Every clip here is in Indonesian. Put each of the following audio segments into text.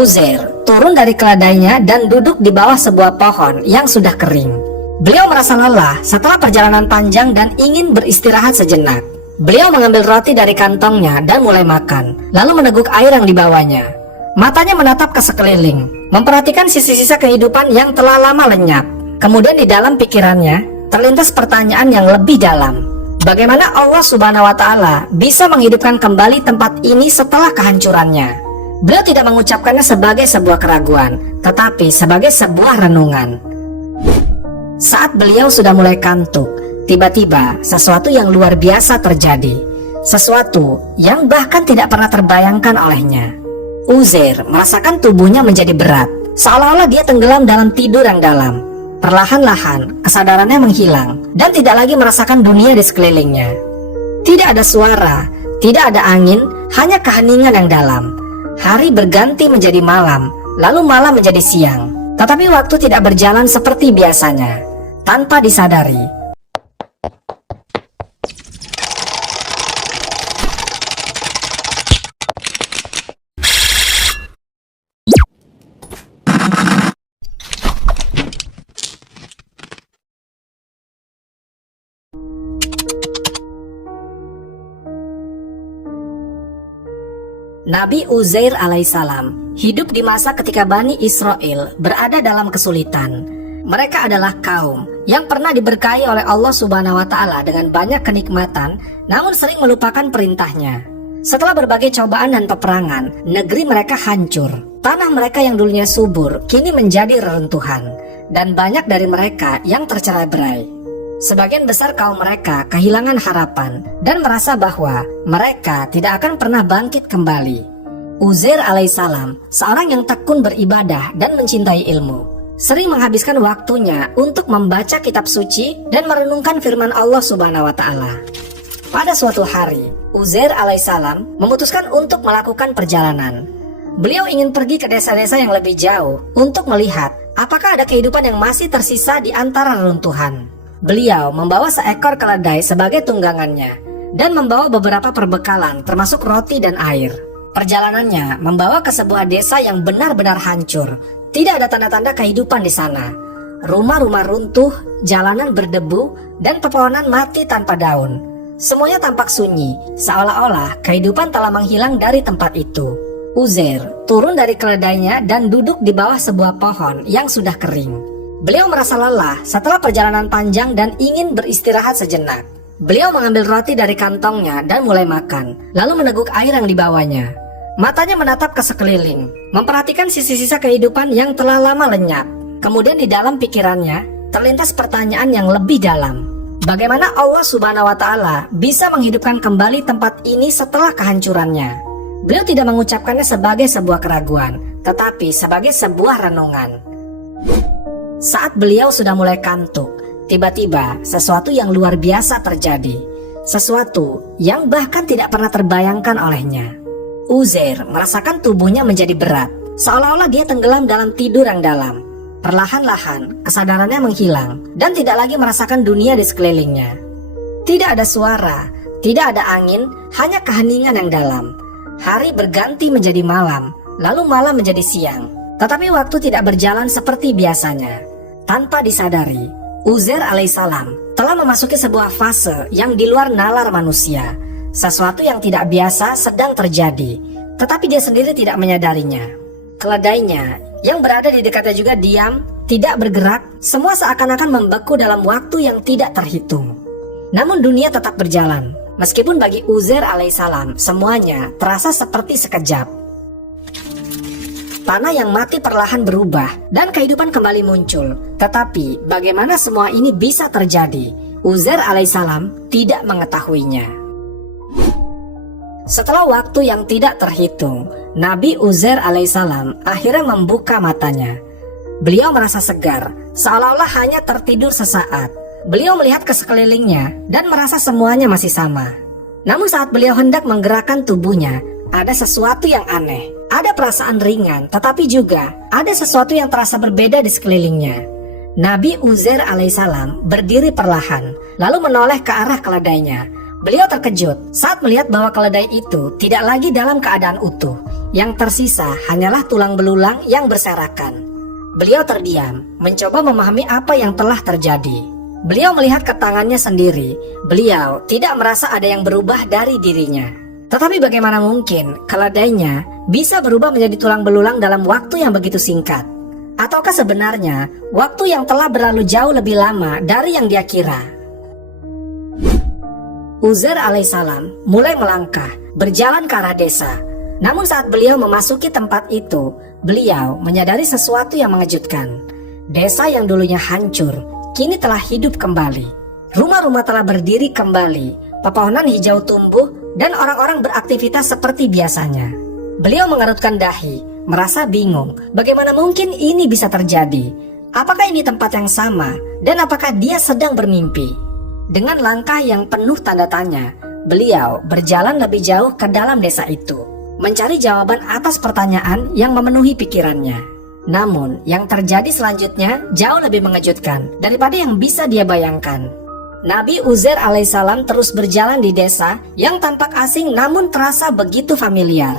Uzair turun dari keledainya dan duduk di bawah sebuah pohon yang sudah kering. Beliau merasa lelah setelah perjalanan panjang dan ingin beristirahat sejenak. Beliau mengambil roti dari kantongnya dan mulai makan, lalu meneguk air yang dibawanya. Matanya menatap ke sekeliling, memperhatikan sisa-sisa kehidupan yang telah lama lenyap. Kemudian di dalam pikirannya terlintas pertanyaan yang lebih dalam. Bagaimana Allah Subhanahu wa Ta'ala bisa menghidupkan kembali tempat ini setelah kehancurannya? Beliau tidak mengucapkannya sebagai sebuah keraguan, tetapi sebagai sebuah renungan. Saat beliau sudah mulai kantuk, tiba-tiba sesuatu yang luar biasa terjadi. Sesuatu yang bahkan tidak pernah terbayangkan olehnya. Uzair merasakan tubuhnya menjadi berat, seolah-olah dia tenggelam dalam tidur yang dalam. Perlahan-lahan kesadarannya menghilang dan tidak lagi merasakan dunia di sekelilingnya. Tidak ada suara, tidak ada angin, hanya keheningan yang dalam. Hari berganti menjadi malam, lalu malam menjadi siang. Tetapi waktu tidak berjalan seperti biasanya. Tanpa disadari, Nabi Uzair alaihissalam hidup di masa ketika Bani Israel berada dalam kesulitan. Mereka adalah kaum yang pernah diberkahi oleh Allah Subhanahu wa Ta'ala dengan banyak kenikmatan, namun sering melupakan perintahnya. Setelah berbagai cobaan dan peperangan, negeri mereka hancur. Tanah mereka yang dulunya subur kini menjadi reruntuhan, dan banyak dari mereka yang tercerai-berai. Sebagian besar kaum mereka kehilangan harapan dan merasa bahwa mereka tidak akan pernah bangkit kembali. Uzair alaihissalam, seorang yang tekun beribadah dan mencintai ilmu, sering menghabiskan waktunya untuk membaca kitab suci dan merenungkan firman Allah Subhanahu wa Ta'ala. Pada suatu hari, Uzair alaihissalam memutuskan untuk melakukan perjalanan. Beliau ingin pergi ke desa-desa yang lebih jauh untuk melihat apakah ada kehidupan yang masih tersisa di antara reruntuhan. Beliau membawa seekor keledai sebagai tunggangannya dan membawa beberapa perbekalan termasuk roti dan air. Perjalanannya membawa ke sebuah desa yang benar-benar hancur. Tidak ada tanda-tanda kehidupan di sana. Rumah-rumah runtuh, jalanan berdebu, dan pepohonan mati tanpa daun. Semuanya tampak sunyi, seolah-olah kehidupan telah menghilang dari tempat itu. Uzair turun dari keledainya dan duduk di bawah sebuah pohon yang sudah kering. Beliau merasa lelah setelah perjalanan panjang dan ingin beristirahat sejenak. Beliau mengambil roti dari kantongnya dan mulai makan, lalu meneguk air yang dibawanya. Matanya menatap ke sekeliling, memperhatikan sisa-sisa kehidupan yang telah lama lenyap. Kemudian di dalam pikirannya terlintas pertanyaan yang lebih dalam. Bagaimana Allah Subhanahu wa Ta'ala bisa menghidupkan kembali tempat ini setelah kehancurannya? Beliau tidak mengucapkannya sebagai sebuah keraguan, tetapi sebagai sebuah renungan. Saat beliau sudah mulai kantuk, tiba-tiba sesuatu yang luar biasa terjadi. Sesuatu yang bahkan tidak pernah terbayangkan olehnya. Uzair merasakan tubuhnya menjadi berat, seolah-olah dia tenggelam dalam tidur yang dalam. Perlahan-lahan kesadarannya menghilang dan tidak lagi merasakan dunia di sekelilingnya. Tidak ada suara, tidak ada angin, hanya keheningan yang dalam. Hari berganti menjadi malam, lalu malam menjadi siang. Tetapi waktu tidak berjalan seperti biasanya. Tanpa disadari, Uzair alaihissalam telah memasuki sebuah fase yang di luar nalar manusia. Sesuatu yang tidak biasa sedang terjadi, tetapi dia sendiri tidak menyadarinya. Keledainya yang berada di dekatnya juga diam, tidak bergerak, semua seakan-akan membeku dalam waktu yang tidak terhitung. Namun dunia tetap berjalan, meskipun bagi Uzair alaihissalam semuanya terasa seperti sekejap. Tanah yang mati perlahan berubah dan kehidupan kembali muncul. Tetapi bagaimana semua ini bisa terjadi? Uzair alaihissalam tidak mengetahuinya. Setelah waktu yang tidak terhitung, Nabi Uzair alaihissalam akhirnya membuka matanya. Beliau merasa segar, seolah-olah hanya tertidur sesaat. Beliau melihat ke sekelilingnya dan merasa semuanya masih sama. Namun saat beliau hendak menggerakkan tubuhnya, ada sesuatu yang aneh. Ada perasaan ringan, tetapi juga ada sesuatu yang terasa berbeda di sekelilingnya. Nabi Uzair alaihissalam berdiri perlahan, lalu menoleh ke arah keledainya. Beliau terkejut saat melihat bahwa keledai itu tidak lagi dalam keadaan utuh. Yang tersisa hanyalah tulang belulang yang berserakan. Beliau terdiam, mencoba memahami apa yang telah terjadi. Beliau melihat ke tangannya sendiri. Beliau tidak merasa ada yang berubah dari dirinya. Tetapi bagaimana mungkin keledainya bisa berubah menjadi tulang belulang dalam waktu yang begitu singkat? Ataukah sebenarnya waktu yang telah berlalu jauh lebih lama dari yang dia kira? Uzair alaihissalam mulai melangkah, berjalan ke arah desa. Namun saat beliau memasuki tempat itu, beliau menyadari sesuatu yang mengejutkan. Desa yang dulunya hancur, kini telah hidup kembali. Rumah-rumah telah berdiri kembali, pepohonan hijau tumbuh, dan orang-orang beraktivitas seperti biasanya. Beliau mengerutkan dahi, merasa bingung, bagaimana mungkin ini bisa terjadi? Apakah ini tempat yang sama, dan apakah dia sedang bermimpi? Dengan langkah yang penuh tanda tanya, beliau berjalan lebih jauh ke dalam desa itu, mencari jawaban atas pertanyaan yang memenuhi pikirannya. Namun, yang terjadi selanjutnya jauh lebih mengejutkan daripada yang bisa dia bayangkan. Nabi Uzair alaihissalam terus berjalan di desa yang tampak asing namun terasa begitu familiar.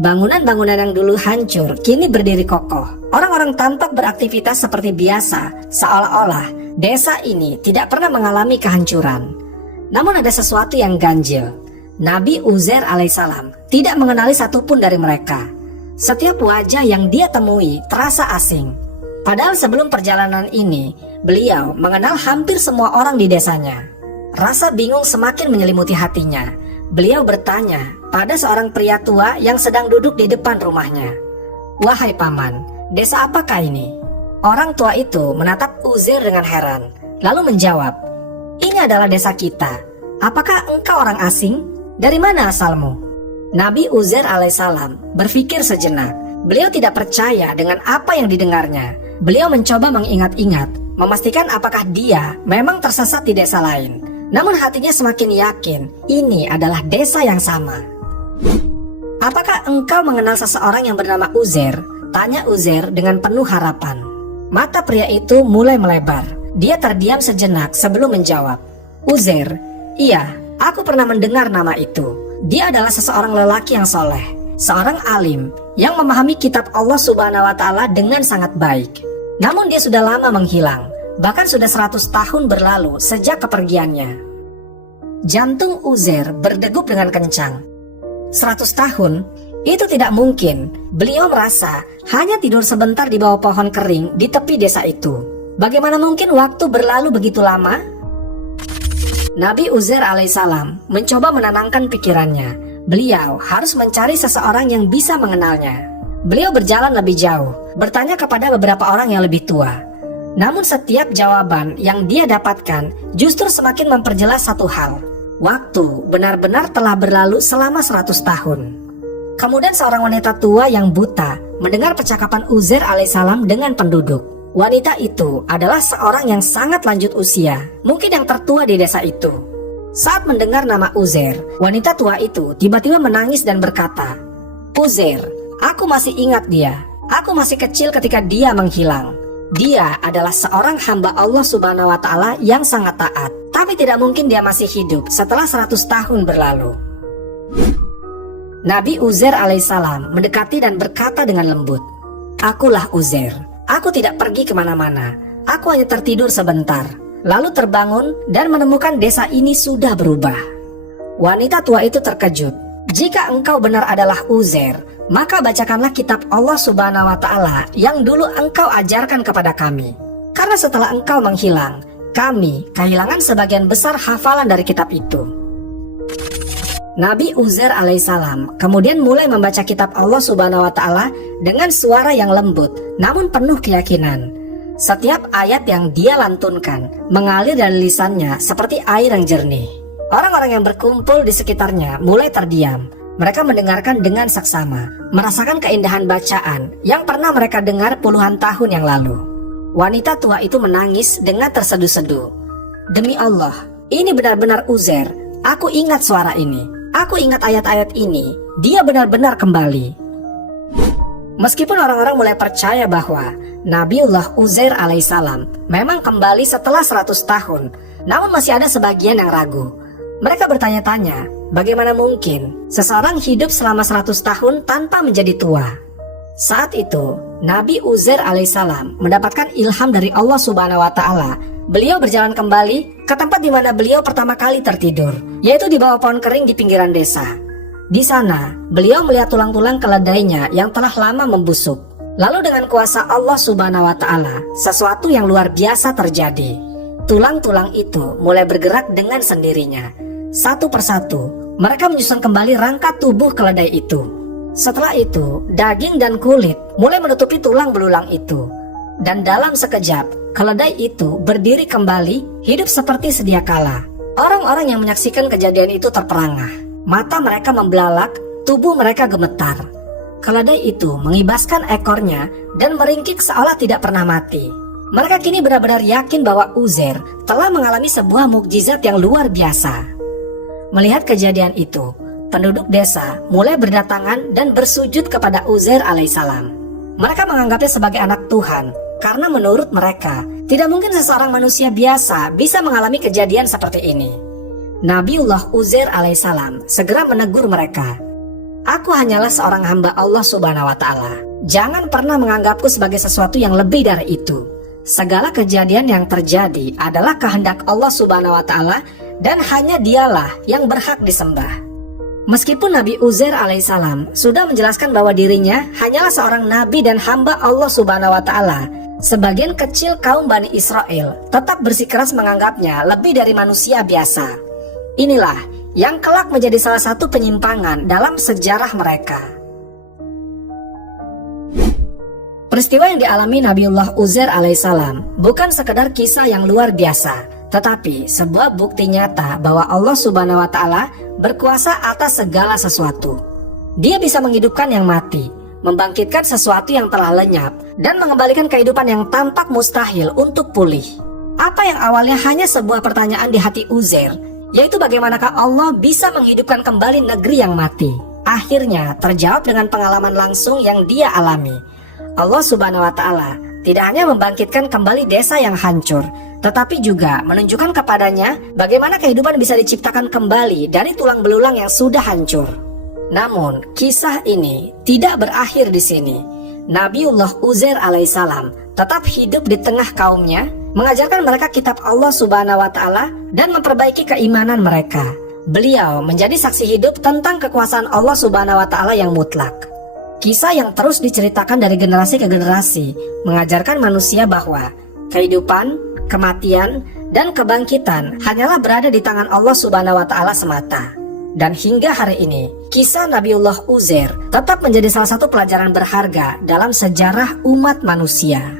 Bangunan-bangunan yang dulu hancur kini berdiri kokoh. Orang-orang tampak beraktivitas seperti biasa, seolah-olah desa ini tidak pernah mengalami kehancuran. Namun ada sesuatu yang ganjil. Nabi Uzair alaihissalam tidak mengenali satupun dari mereka. Setiap wajah yang dia temui terasa asing. Padahal sebelum perjalanan ini, beliau mengenal hampir semua orang di desanya. Rasa bingung semakin menyelimuti hatinya. Beliau bertanya pada seorang pria tua yang sedang duduk di depan rumahnya. "Wahai paman, desa apakah ini?" Orang tua itu menatap Uzair dengan heran, lalu menjawab, "Ini adalah desa kita. Apakah engkau orang asing? Dari mana asalmu?" Nabi Uzair alaihissalam berpikir sejenak. Beliau tidak percaya dengan apa yang didengarnya. Beliau mencoba mengingat-ingat, memastikan apakah dia memang tersesat di desa lain. Namun hatinya semakin yakin ini adalah desa yang sama. "Apakah engkau mengenal seseorang yang bernama Uzair?" tanya Uzair dengan penuh harapan. Mata pria itu mulai melebar. Dia terdiam sejenak sebelum menjawab, "Uzair, iya, aku pernah mendengar nama itu. Dia adalah seseorang lelaki yang soleh, seorang alim yang memahami kitab Allah Subhanahu wa Ta'ala dengan sangat baik. Namun dia sudah lama menghilang, bahkan sudah 100 tahun berlalu sejak kepergiannya." Jantung Uzair berdegup dengan kencang. 100 tahun? Itu tidak mungkin. Beliau merasa hanya tidur sebentar di bawah pohon kering di tepi desa itu. Bagaimana mungkin waktu berlalu begitu lama? Nabi Uzair alaihissalam mencoba menenangkan pikirannya. Beliau harus mencari seseorang yang bisa mengenalnya. Beliau berjalan lebih jauh, bertanya kepada beberapa orang yang lebih tua. Namun setiap jawaban yang dia dapatkan justru semakin memperjelas satu hal. Waktu benar-benar telah berlalu selama 100 tahun. Kemudian seorang wanita tua yang buta mendengar percakapan Uzair alaihissalam dengan penduduk. Wanita itu adalah seorang yang sangat lanjut usia, mungkin yang tertua di desa itu. Saat mendengar nama Uzair, wanita tua itu tiba-tiba menangis dan berkata, "Uzair, aku masih ingat dia. Aku masih kecil ketika dia menghilang. Dia adalah seorang hamba Allah Subhanahu wa Ta'ala yang sangat taat. Tapi tidak mungkin dia masih hidup setelah 100 tahun berlalu." Nabi Uzair alaihissalam mendekati dan berkata dengan lembut, "Akulah Uzair. Aku tidak pergi kemana-mana. Aku hanya tertidur sebentar, lalu terbangun dan menemukan desa ini sudah berubah." Wanita tua itu terkejut. "Jika engkau benar adalah Uzair, maka bacakanlah kitab Allah Subhanahu wa Ta'ala yang dulu engkau ajarkan kepada kami. Karena setelah engkau menghilang, kami kehilangan sebagian besar hafalan dari kitab itu." Nabi Uzair alaihissalam kemudian mulai membaca kitab Allah Subhanahu wa Ta'ala dengan suara yang lembut namun penuh keyakinan. Setiap ayat yang dia lantunkan mengalir dari lisannya seperti air yang jernih. Orang-orang yang berkumpul di sekitarnya mulai terdiam. Mereka mendengarkan dengan saksama, merasakan keindahan bacaan yang pernah mereka dengar puluhan tahun yang lalu. Wanita tua itu menangis dengan terseduh-seduh. "Demi Allah, ini benar-benar Uzair. Aku ingat suara ini. Aku ingat ayat-ayat ini. Dia benar-benar kembali." Meskipun orang-orang mulai percaya bahwa Nabiullah Uzair alaihissalam memang kembali setelah 100 tahun, namun masih ada sebagian yang ragu. Mereka bertanya-tanya, Bagaimana mungkin seseorang hidup selama 100 tahun tanpa menjadi tua? Saat itu, Nabi Uzair alaihissalam mendapatkan ilham dari Allah Subhanahu wa Ta'ala. Beliau berjalan kembali ke tempat di mana beliau pertama kali tertidur, yaitu di bawah pohon kering di pinggiran desa. Di sana, beliau melihat tulang-tulang keledainya yang telah lama membusuk. Lalu dengan kuasa Allah Subhanahu wa Ta'ala, sesuatu yang luar biasa terjadi. Tulang-tulang itu mulai bergerak dengan sendirinya. Satu persatu, mereka menyusun kembali rangka tubuh keledai itu. Setelah itu, daging dan kulit mulai menutupi tulang belulang itu. Dan dalam sekejap, keledai itu berdiri kembali, hidup seperti sedia kala. Orang-orang yang menyaksikan kejadian itu terperangah. Mata mereka membelalak, tubuh mereka gemetar. Keledai itu mengibaskan ekornya dan meringkik seolah tidak pernah mati. Mereka kini benar-benar yakin bahwa Uzair telah mengalami sebuah mukjizat yang luar biasa. Melihat kejadian itu, penduduk desa mulai berdatangan dan bersujud kepada Uzair alaihissalam. Mereka menganggapnya sebagai anak Tuhan karena menurut mereka tidak mungkin seseorang manusia biasa bisa mengalami kejadian seperti ini. Nabiullah Uzair alaihissalam segera menegur mereka. Aku hanyalah seorang hamba Allah Subhanahu wa Ta'ala. Jangan pernah menganggapku sebagai sesuatu yang lebih dari itu. Segala kejadian yang terjadi adalah kehendak Allah Subhanahu wa Ta'ala dan hanya Dialah yang berhak disembah. Meskipun Nabi Uzair alaihissalam sudah menjelaskan bahwa dirinya hanyalah seorang nabi dan hamba Allah Subhanahu wa Ta'ala, sebagian kecil kaum Bani Israel tetap bersikeras menganggapnya lebih dari manusia biasa. Inilah yang kelak menjadi salah satu penyimpangan dalam sejarah mereka. Peristiwa yang dialami Nabiullah Uzair alaihissalam bukan sekedar kisah yang luar biasa, tetapi sebuah bukti nyata bahwa Allah Subhanahu wa Ta'ala berkuasa atas segala sesuatu. Dia bisa menghidupkan yang mati, membangkitkan sesuatu yang telah lenyap, dan mengembalikan kehidupan yang tampak mustahil untuk pulih. Apa yang awalnya hanya sebuah pertanyaan di hati Uzair, yaitu bagaimanakah Allah bisa menghidupkan kembali negeri yang mati, akhirnya terjawab dengan pengalaman langsung yang dia alami. Allah Subhanahu wa Ta'ala tidak hanya membangkitkan kembali desa yang hancur, tetapi juga menunjukkan kepadanya bagaimana kehidupan bisa diciptakan kembali dari tulang belulang yang sudah hancur. Namun, kisah ini tidak berakhir di sini. Nabiullah Uzair alaihissalam tetap hidup di tengah kaumnya, mengajarkan mereka kitab Allah Subhanahu wa Ta'ala dan memperbaiki keimanan mereka. Beliau menjadi saksi hidup tentang kekuasaan Allah Subhanahu wa Ta'ala yang mutlak. Kisah yang terus diceritakan dari generasi ke generasi mengajarkan manusia bahwa kehidupan, kematian, dan kebangkitan hanyalah berada di tangan Allah Subhanahu wa Ta'ala semata. Dan hingga hari ini, kisah Nabiullah Uzair tetap menjadi salah satu pelajaran berharga dalam sejarah umat manusia.